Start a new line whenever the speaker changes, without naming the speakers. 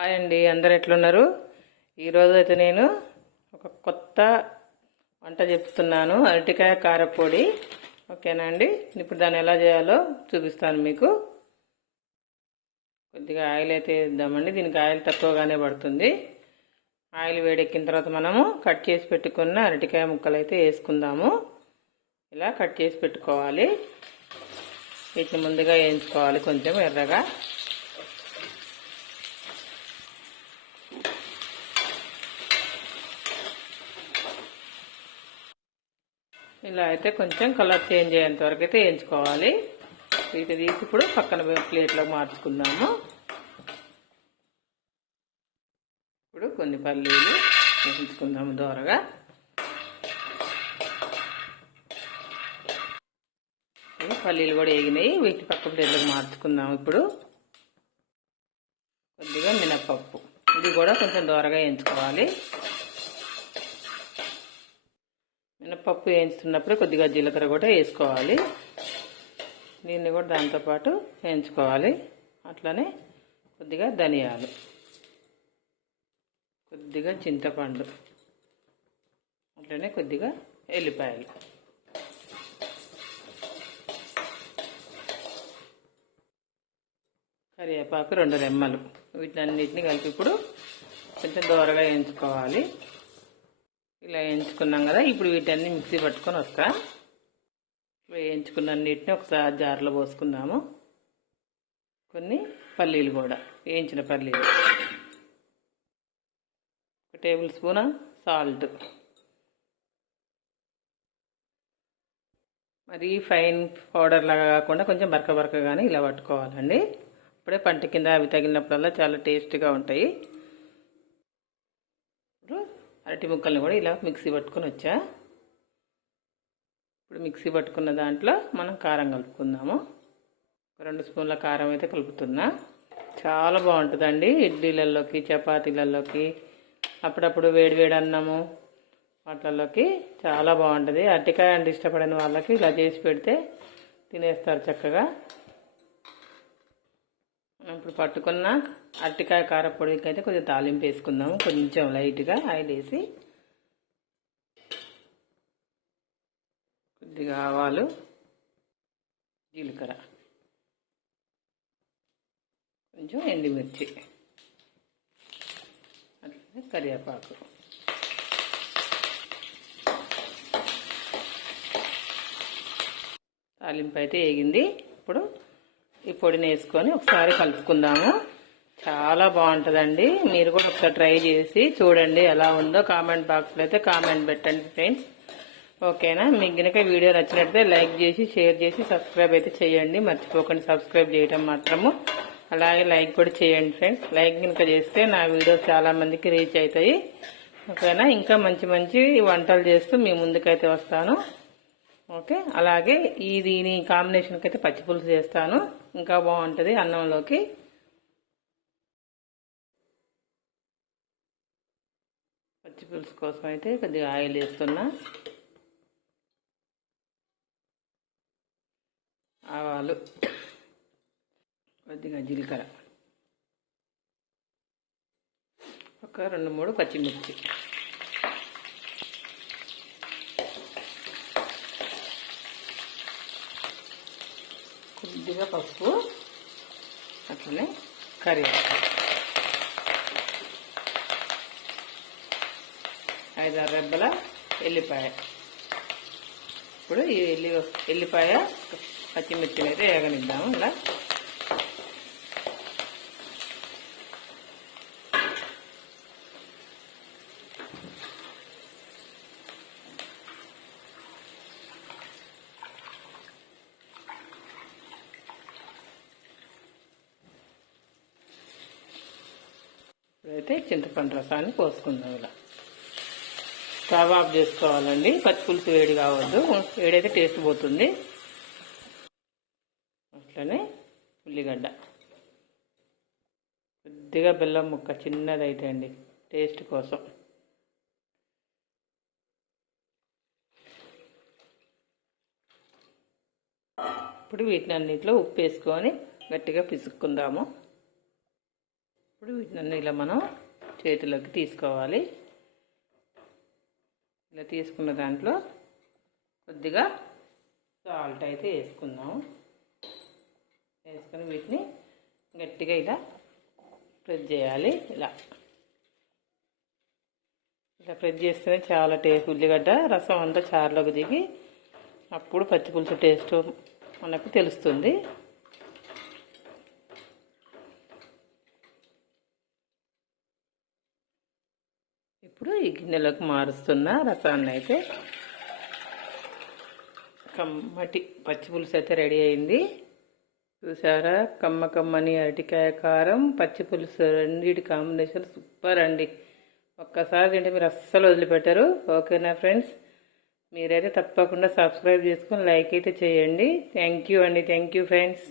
Hi అండి అందరు ఎట్లున్నారు? ఈరోజు అయితే నేను ఒక కొత్త వంట చెప్తున్నాను అరటికాయ కారపొడి. ఓకేనా అండి? ఇప్పుడు దాన్ని ఎలా చేయాలో చూపిస్తాను మీకు. కొద్దిగా ఆయిల్ అయితే ఇద్దామండి దీనికి ఆయిల్ తక్కువగానే పడుతుంది. ఆయిల్ వేడెక్కిన తర్వాత మనము కట్ చేసి పెట్టుకున్న అరటికాయ ముక్కలు అయితే వేసుకుందాము. ఇలా కట్ చేసి పెట్టుకోవాలి. వీటిని ముందుగా వేయించుకోవాలి కొంచెం ఎర్రగా. ఇలా అయితే కొంచెం కలర్ చేంజ్ అయ్యేంత వరకు అయితే వేయించుకోవాలి. ఇది తీసి ఇప్పుడు పక్కన ప్లేట్లో మార్చుకుందాము. ఇప్పుడు కొన్ని పల్లీలు వేయించుకుందాము దోరగా. పల్లీలు కూడా వేగినాయి. వీటి పక్క ప్లేట్లోకి మార్చుకుందాము ఇప్పుడు. కొద్దిగా మినప్పప్పు. ఇది కూడా కొంచెం దోరగా వేయించుకోవాలి. మినపప్పు వేయించుతున్నప్పుడు కొద్దిగా జీలకర్ర కూడా వేసుకోవాలి. దీన్ని కూడా దాంతోపాటు వేయించుకోవాలి. అట్లనే కొద్దిగా ధనియాలు కొద్దిగా చింతపండు అట్లనే కొద్దిగా ఎల్లిపాయలు. కరివేపాకు రెండు రెమ్మలు. వీటన్నిటిని కలిపి ఇప్పుడు కొంచెం దోరగా వేయించుకోవాలి. ఇలా వేయించుకున్నాం కదా ఇప్పుడు వీటన్ని మిక్సీ పట్టుకొని వస్తా వేయించుకున్న అన్నిటిని ఒకసారి జార్లో పోసుకుందాము కొన్ని పల్లీలు కూడా వేయించిన పల్లీలు. ఒక టేబుల్ స్పూన్ సాల్ట్. మరి ఫైన్ పౌడర్ లాగా కాకుండా కొంచెం బరక బరకగానే ఇలా పట్టుకోవాలండి. అప్పుడే పంట కింద అవి తగిలినప్పుడల్లా చాలా టేస్ట్గా ఉంటాయి. అరటి ముక్కల్ని కూడా ఇలా మిక్సీ పట్టుకొని వచ్చా. ఇప్పుడు మిక్సీ పట్టుకున్న దాంట్లో మనం కారం కలుపుకుందాము. రెండు స్పూన్ల కారం అయితే కలుపుతున్నా. చాలా బాగుంటుందండి ఇడ్లీలలోకి చపాతీలలోకి అప్పుడప్పుడు వేడివేడి అన్నము వాటిల్లోకి చాలా బాగుంటుంది. అరటికాయ అంటే ఇష్టపడిన వాళ్ళకి ఇలా చేసి పెడితే తినేస్తారు చక్కగా. ఇప్పుడు పట్టుకున్న అరటికాయ కారపొడికి అయితే కొంచెం తాలింపు వేసుకుందాము. కొంచెం లైట్గా ఆయిల్ వేసి కొద్దిగా ఆవాలు జీలకర్ర కొంచెం ఎండుమిర్చి అట్లనే కరివేపాకు. తాలింపు అయితే వేగింది. ఇప్పుడు ఈ పొడిని వేసుకొని ఒకసారి కలుపుకుందాము. చాలా బాగుంటుందండి. మీరు కూడా ఒకసారి ట్రై చేసి చూడండి ఎలా ఉందో. కామెంట్ బాక్స్లో అయితే కామెంట్ పెట్టండి ఫ్రెండ్స్. ఓకేనా? మీకు కనుక వీడియో నచ్చినట్లయితే లైక్ చేసి షేర్ చేసి సబ్స్క్రైబ్ అయితే చేయండి. మర్చిపోకండి సబ్స్క్రైబ్ చేయడం మాత్రము. అలాగే లైక్ కూడా చేయండి ఫ్రెండ్స్. లైక్ కనుక చేస్తే నా వీడియోస్ చాలా మందికి రీచ్ అవుతాయి. ఓకేనా? ఇంకా మంచి మంచి వంటలు చేస్తూ మీ ముందుకైతే వస్తాను. ఓకే? అలాగే ఈ దీని కాంబినేషన్కి అయితే పచ్చి పులుసు చేస్తాను. ఇంకా బాగుంటుంది అన్నంలోకి. పచ్చి పులుసు కోసం అయితే కొద్దిగా ఆయిల్ వేస్తున్నా. ఆవాలు. కొద్దిగా జీలకర్ర. ఒక రెండు మూడు పచ్చిమిర్చి. కొద్దిగా పసుపు అట్లనే కరివేపాకు ఐదారు రెబ్బల ఎల్లిపాయ. ఇప్పుడు ఈ ఎల్లి ఎల్లిపాయ పచ్చిమిర్చిని అయితే వేగనిద్దాము. ఇలా ఇప్పుడైతే చింతపండు రసాన్ని పోసుకుందాం ఇలా. స్టవ్ ఆఫ్ చేసుకోవాలండి. పచ్చిపులుసు వేడి కావద్దు. వేడైతే టేస్ట్ పోతుంది. అట్లనే ఉల్లిగడ్డ. కొద్దిగా బెల్లం ముక్క చిన్నది అయితే అండి టేస్ట్ కోసం. ఇప్పుడు వీటిని అన్నింటిలో ఉప్పు వేసుకొని గట్టిగా పిసుక్కుందాము. ఇప్పుడు వీటిని ఇలా మనం చేతిలోకి తీసుకోవాలి. ఇలా తీసుకున్న దాంట్లో కొద్దిగా సాల్ట్ అయితే వేసుకుందాము. వేసుకొని వీటిని గట్టిగా ఇలా ప్రెస్ చేయాలి. ఇలా. ఇలా ప్రెస్ చేస్తేనే చాలా టేస్ట్ ఉల్లిగడ్డ రసం అంతా చారులోకి దిగి అప్పుడు పచ్చి పులుసు టేస్ట్ మనకు తెలుస్తుంది. ఇప్పుడు ఈ గిన్నెలోకి మారుస్తున్న రసాన్ని అయితే కమ్మటి పచ్చి పులుసు అయితే రెడీ అయింది. చూసారా? కమ్మ కమ్మని అరటికాయ కారం పచ్చి పులుసు రెండింటి కాంబినేషన్ సూపర్ అండి. ఒక్కసారి తింటే మీరు అస్సలు వదిలిపెట్టరు. ఓకేనా ఫ్రెండ్స్? మీరైతే తప్పకుండా సబ్స్క్రైబ్ చేసుకొని లైక్ అయితే చేయండి. థ్యాంక్ యూ అండి. Thank you friends.